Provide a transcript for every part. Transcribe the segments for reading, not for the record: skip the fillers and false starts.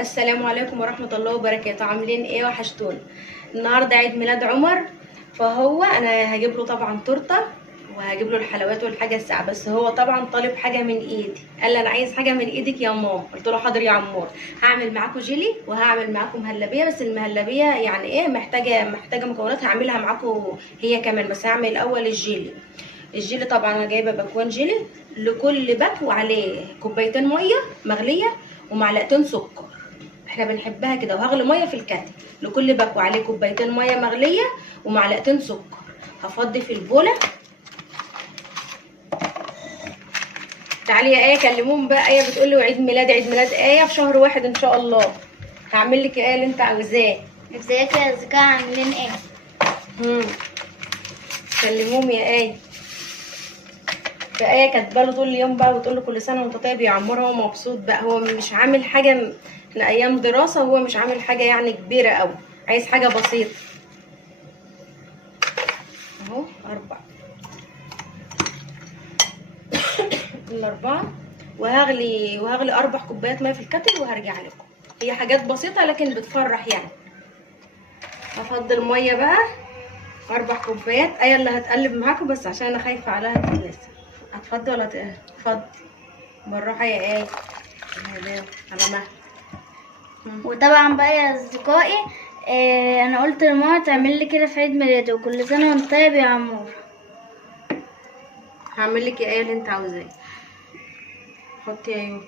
السلام عليكم ورحمة الله وبركاته. عاملين ايه؟ وحشتوني. النهارده عيد ميلاد عمر، فهو انا هجيب له طبعا تورته وهجيب له الحلويات والحاجه الساعه، بس هو طبعا طالب حاجه من ايدي. قال لي انا عايز حاجه من ايدك يا ماما. قلت له حاضر يا عمور، هعمل معاكم جيلي وهعمل معاكم مهلبيه، بس المهلبيه يعني ايه، محتاجه مكونات هعملها معاكم هي كمان، بس هعمل الاول الجيلي طبعا انا جايبه باكوان جيلي، لكل باكو عليه كوبايتين ميه مغليه ومعلقتين سكر، احنا بنحبها كده. وهغلي ميه في الكاتل، لكل باكو عليه كوبايتين ميه مغليه ومعلقتين سكر. هفضي في البوله. تعالي يا ايه كلموهم بقى. ايه بتقول لي عيد ميلاد ايه في شهر واحد ان شاء الله. هعمل لك ايه اللي انت عاوزاه. ازيك يا ذكاء، عاملين ايه؟ كلموهم يا ايه. فايه كاتبه له طول اليوم بقى وتقول له كل سنه وانت طيب يا عمور. هو مبسوط بقى، هو مش عامل حاجه، احنا ايام دراسه، هو مش عامل حاجه يعني كبيره قوي، عايز حاجه بسيطه. اهو 4 الأربعة. وهغلي 4 كوبايات ميه في الكاتل وهرجع لكم. هي حاجات بسيطه لكن بتفرح يعني. هفضل ميه بقى 4 كوبايات. ايه اللي هتقلب معاكم بس عشان انا خايفه عليها تتلسع. هتفضي ولا تفضي؟ بالراحه يا ايه، على مهل. وطبعا بقى يا اصدقائي، انا قلت لماما تعمل لي كده في عيد ميلادي، وكل سنه وانت طيب يا عمور. هعمل لك ايه اللي انت عاوزاه. حطي يا يو،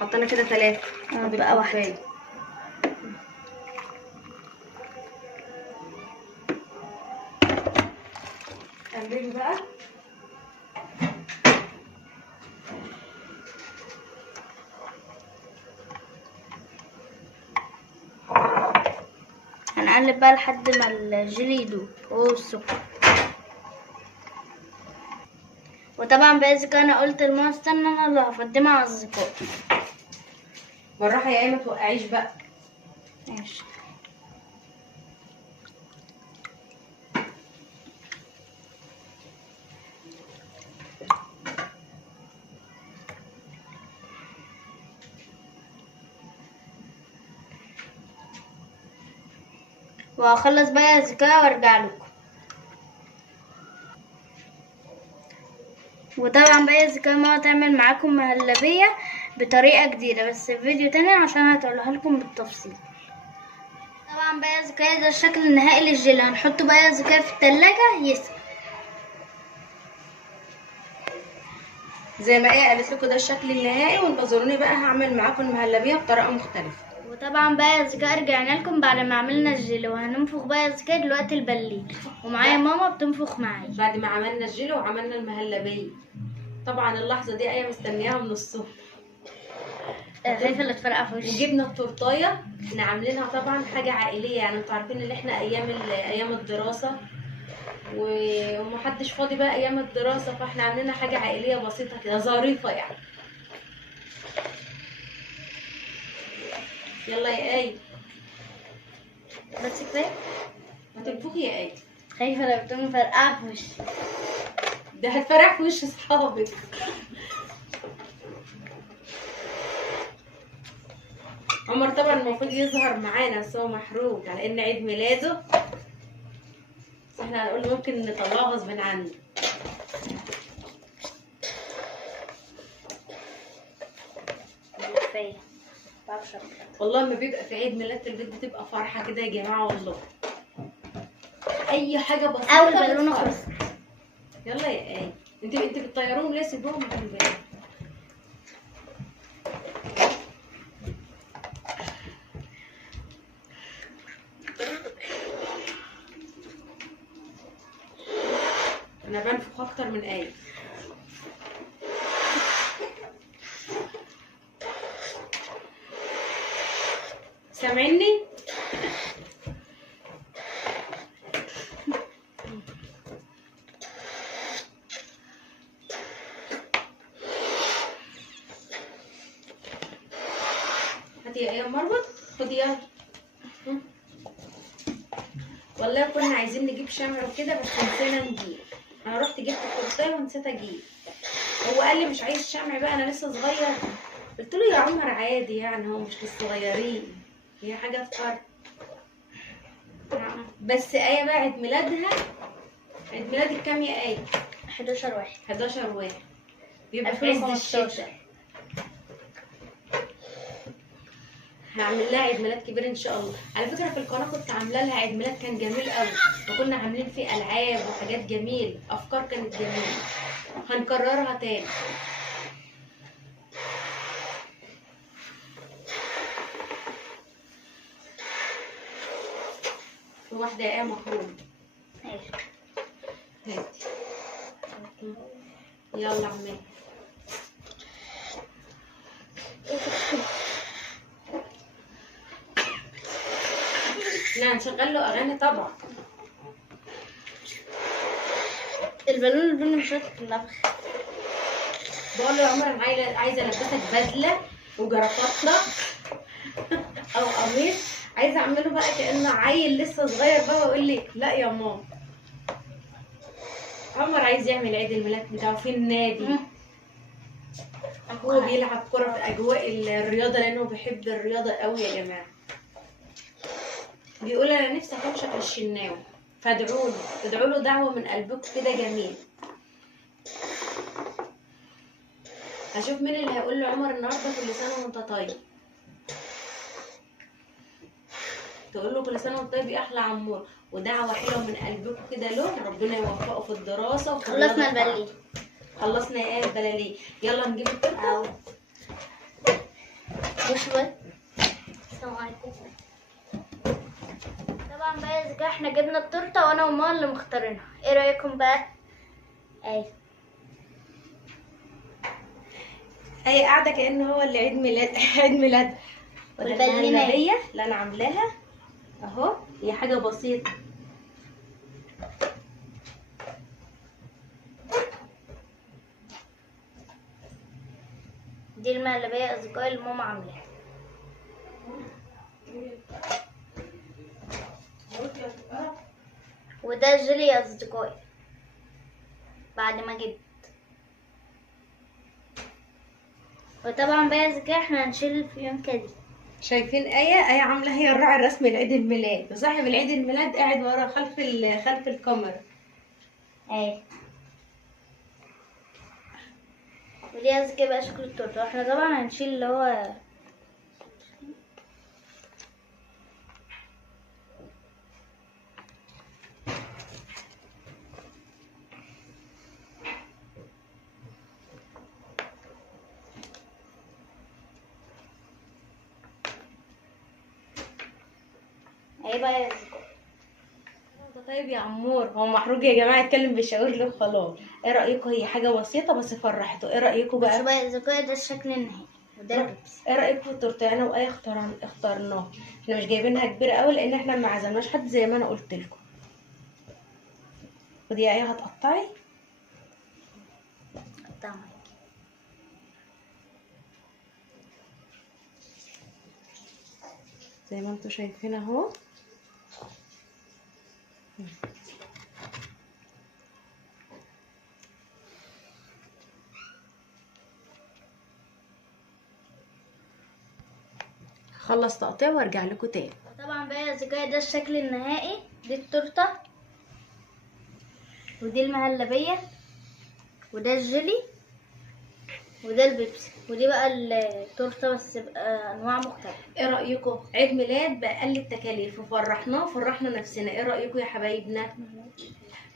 حطينا كده 3 بقى واحده. قلبي بقى. هنقلب بقى لحد ما الجيلي يدوب والسكر. وطبعا بقى ذكاء انا قلت لماما استنى انا اللي هفضيها على اصدقائي. بالراحه يا ايه ما توقعيش بقى. ماشي. وهخلص بقى يا ذكاء وارجع لكم. وطبعا بقى يا ذكاء ماما تعمل معاكم مهلبية بطريقة جديدة، بس في فيديو تاني عشان هتقولها لكم بالتفصيل. طبعا بقى يا ذكاء ده الشكل النهائي للجيلي، هنحطه بقى يا ذكاء في التلاجة يسخن. زي ما ايه قالت لكم ده الشكل النهائي، وانتظروني بقى هعمل معاكم المهلبيه بطريقه مختلفه. وطبعا بقى يا ذكاء رجعنا لكم بعد ما عملنا الجيلي، وهننفخ بقى يا ذكاء دلوقتي البليل، ومعايا ماما بتنفخ معايا. بعد ما عملنا الجيلي وعملنا المهلبيه، طبعا اللحظه دي ايه مستنياها من الصبح. خايفه اللي تفرقع في وشي. وجبنا التورتايه، احنا عاملينها طبعا حاجه عائليه، يعني انتوا عارفين ان احنا ايام الدراسه ومحدش فاضي بقى ايام الدراسه، فاحنا عاملينها حاجه عائليه بسيطه كده ظريفه يعني. يلا يا ايه بس كفايه. ما تنفخي يا ايه. خايفه لو بتقوم مفرقعه في وشي. ده هتفرح في وش اصحابك. عمر طبعا المفروض يظهر معانا بس هو محروق على ان عيد ميلاده، بس احنا هنقول ممكن نطلعه غصب عنه. كفايه. والله لما بيبقى في عيد ميلاد في البيت بتبقى فرحه كده يا جماعه والله. اي حاجه بسيطه اول بالونه خلص. يلا يا ايه، انت بتطيرون ليه؟ سيبوهم في البيت. انا بنفخ اكتر من ايه. سامعني؟ هاتي يا ايه مربط، خدي يلا. والله كنا عايزين نجيب شمع وكده بس نسينا نجيب. انا رحت جبت التورتيه ونسيت اجيب. هو قال لي مش عايز شمع بقى، انا لسه صغير قلت له يا عمر عادي يعني، هو مش للصغيرين، هي حاجه تفرق. بس آية بقى عيد ميلادها، عيد ميلادك كام يا آية؟ 11/1 11/1 بيبقى في عز 2015. الشتاء. هعمل لها عيد ميلاد كبير ان شاء الله. على فكره في القناه كنت عامله لها عيد ميلاد كان جميل قوي، وكنا عاملين فيه العاب وحاجات جميله، افكار كانت جميله، هنكررها تاني. في واحده يا آية مخروم. ماشي. هاتي. يلا عمال. لا نشغل له اغاني طبعا. البالون البني مش هتتنفخ. بقول له يا عمر انا عايزه البسك بدله وجرافطه او قميص، عايزه اعمله بقى كانه عيل لسه صغير بقى، واقول لي لا يا ماما. عمر عايز يعمل عيد الميلاد بتاعه في النادي، هو بيلعب كرة في أجواء الرياضة لأنه بيحب الرياضة قوي يا جماعة. بيقول أنا نفسي أكون شكل الشناوي، فادعوا له، ادعوا له دعوة من قلبكم كده جميل. هشوف مين اللي هيقول لعمر النهارده كل سنة وأنت طيب. تقول له كل سنة وأنت طيب يا أحلى عمور، ودعوة حلوة من قلبكم كده له، ربنا يوفقه في الدراسة وفي الرياضة. خلصنا البلي. خلصنا يا آية البلاليه. يلا نجيب التورته. وشوي. السلام عليكم. طبعا بقى اذا كده احنا جبنا التورته وانا وماما اللي مختارينها، ايه رايكم بقى؟ ايوه. هي قاعده كأن هو اللي عيد ميلاد عيد ميلاد. والبالينة اللي انا عاملاها اهو، هي حاجه بسيطه. دي المهلبية اصدقائي اللي ماما عاملاها، وده الجيلي يا اصدقائي بعد ما جبت. وطبعا بقى اذا كده احنا هنشيل الفيونكة دي. شايفين آية عامله هي الراعي الرسمي لعيد الميلاد، وصاحب العيد الميلاد قاعد ورا خلف الكاميرا. اهي. ودي اذا كده بقى شكل التورته، واحنا طبعا هنشيل اللي هو اهي بقى يا اصدقائي. طيب يا عمور، هو محروج يا جماعه يتكلم بالشاور له خلاص. ايه رايكم؟ هي حاجه بسيطه بس فرحته. ايه رايكم بس بقى؟ بقى يا اصدقائي ده الشكل النهائي وده البيبسي. ايه رايكم في التورته؟ انا وآية اخترناها. احنا مش جايبينها كبيره قوي لان احنا ما عزمناش حد زي ما انا قلت لكم. ودي يا آية هتقطعي. طبعا زي ما انتم شايفين اهو. خلص تقطيع وارجع لكم تاني. طبعا بقى يا اصدقائي ده الشكل النهائي، دي التورته ودي المهلبيه وده الجيلي وده البيبسي، ودي بقى التورته بس بانواع مختلفه. ايه رايكم؟ عيد ميلاد باقل التكاليف وفرحناه، فرحنا نفسنا. ايه رايكم يا حبايبنا؟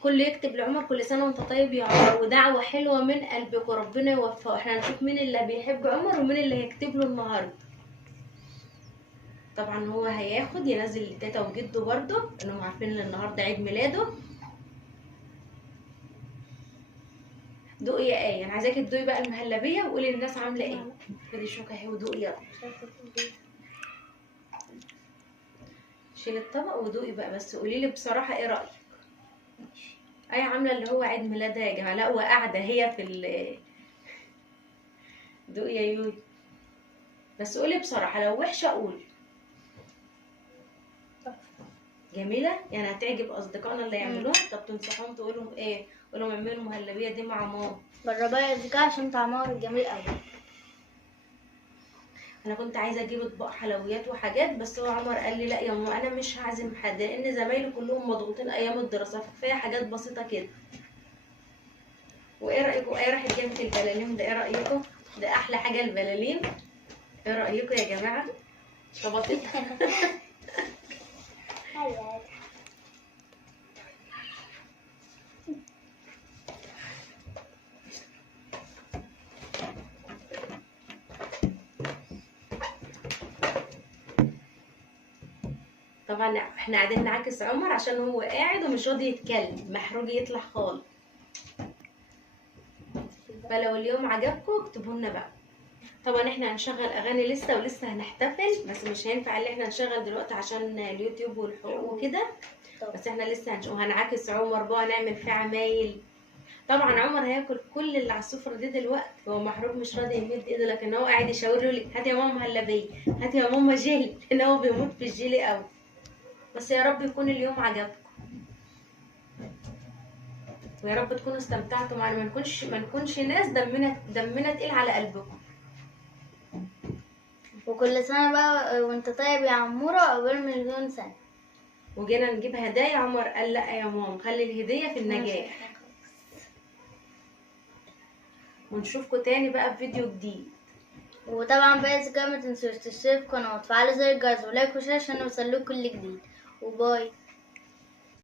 كله يكتب لعمر كل سنه وانت طيب يا عمر، ودعوه حلوه من قلبك وربنا يوفقه. احنا هنشوف مين اللي بيحب عمر ومين اللي هيكتب له النهارده. طبعا هو هياخد ينزل لتيتا وجده برضه، انهم عارفين ان النهارده عيد ميلاده. دوقي يا آية، انا عايزاكي تدوقي بقى المهلبيه وقولي للناس عامله ايه. خدي الشوكه اهي ودوقي يلا. شيلي الطبق ودوقي بقى، بس قولي لي بصراحه ايه رايك. آية عامله اللي هو عيد ميلادها يا جماعه. لا وقاعده هي في دوقي يا يوي، بس قولي بصراحه، لو وحشه قولي. جميله يعني هتعجب اصدقائنا اللي يعملوها. طب تنصحهم تقول لهم ايه؟ قول لهم اعملوا المهلبيه دي مع ماما. جربها يا اصدقائي عشان طعمها جميل قوي. انا كنت عايزه اجيب اطباق حلويات وحاجات، بس هو عمر قال لي لا يا ماما انا مش هعزم حد، لان زمايلي كلهم مضغوطين ايام الدراسه، فكفايه حاجات بسيطه كده. وايه رايكم؟ ايه راح جابت البلالين ده؟ ايه رايكم؟ ده احلى حاجه البلالين. ايه رايكم يا جماعه؟ شبطت. طبعا احنا قاعدين نعاكس عمر عشان هو قاعد ومش راضي يتكلم، محروج يطلع خالص. فلو اليوم عجبكم اكتبوا لنا بقى. طبعا احنا هنشغل اغاني لسه ولسه هنحتفل، بس مش هينفع ان احنا نشغل دلوقتي عشان اليوتيوب والحقوق وكده. بس احنا لسه وهنعاكس عمر بقى، نعمل فيه عمايل. طبعا عمر هياكل كل اللي على السفره دي دلوقتي، هو محروق مش راضي يمد ايده، لكن هو قاعد يشاور له هات يا ماما هلبيه، هات يا ماما جيلي، لان هو بيموت في الجيلي قوي. بس يا رب يكون اليوم عجبكم، ويا رب تكونوا استمتعتوا معنا، ما نكونش ناس دمنا تقيل على قلبكم. وكل سنة بقى وانت طيب يا عمورة، عقبال مليون سنة. وجينا نجيب هدايا، عمر قال لا يا ماما خلي الهدية في النجاح. ونشوفكم تاني بقى في فيديو جديد. وطبعا بقى إذا كان ما تنسوش تشتركوا في القناة وتفعلوا زر الجرس ولايك وشير عشان يوصلكوا كل جديد. وباي.